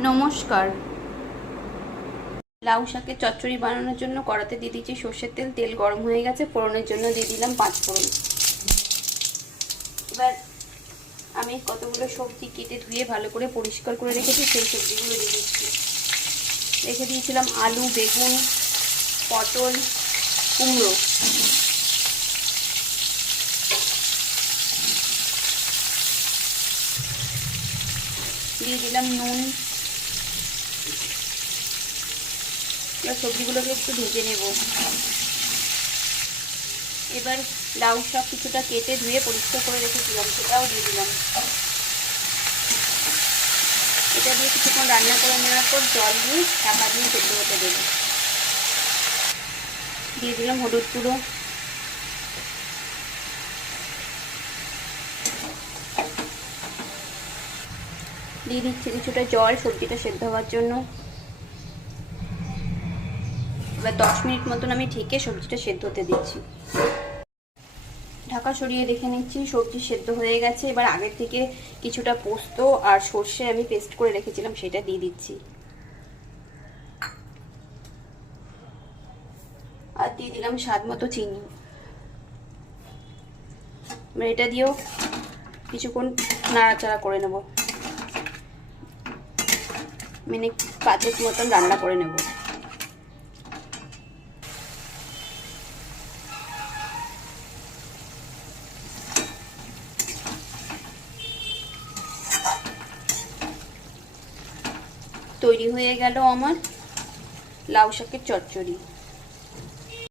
নমস্কার। লাউ শাকের চচ্চড়ি বানানোর জন্য কড়াতে দিয়ে দিচ্ছি সর্ষের তেল। তেল গরম হয়ে গেছে, ফোড়নের জন্য দিয়ে দিলাম 5 ফোড়ন। এবার আমি কতগুলো সবজি কেটে ধুয়ে ভালো করে পরিষ্কার করে রেখেছি, সেই সবজিগুলো দিয়ে দিচ্ছি। রেখে দিয়েছিলাম আলু, বেগুন, পটল, কুমড়ো। দিয়ে দিলাম নুন। এবার সবজিগুলোকে একটু ভেজে নেব। এবার লাউ শাক কিছুটা কেটে ধুয়ে পরিষ্কার করে রেখেছিলাম, সেটাও দিয়ে দিলাম। এটা দিয়ে কিছুক্ষণ রান্না করে নেওয়ার পর জল দিয়ে ঢাকা দিয়ে সেদ্ধ হতে দেব। দিয়ে দিলাম হলুদ গুঁড়ো, দিয়ে দিচ্ছি কিছুটা জল সবজিটা সেদ্ধ হওয়ার জন্য। এবার 10 মিনিট মতন আমি ঢেকে সবজিটা সেদ্ধ হতে দিচ্ছি। ঢাকা সরিয়ে দেখে নিচ্ছি সবজি সেদ্ধ হয়ে গেছে। এবার আগের থেকে কিছুটা পোস্ত আর সর্ষে আমি পেস্ট করে রেখেছিলাম, সেটা দিয়ে দিচ্ছি। আর দিয়ে দিলাম স্বাদ মতো চিনি। এটা দিয়েও কিছুক্ষণ নাড়াচাড়া করে নেব, মিনিট 5 মতন রান্না করে নেব। তৈরি হয়ে গেল আমার লাউ শাকের চচ্চড়ি।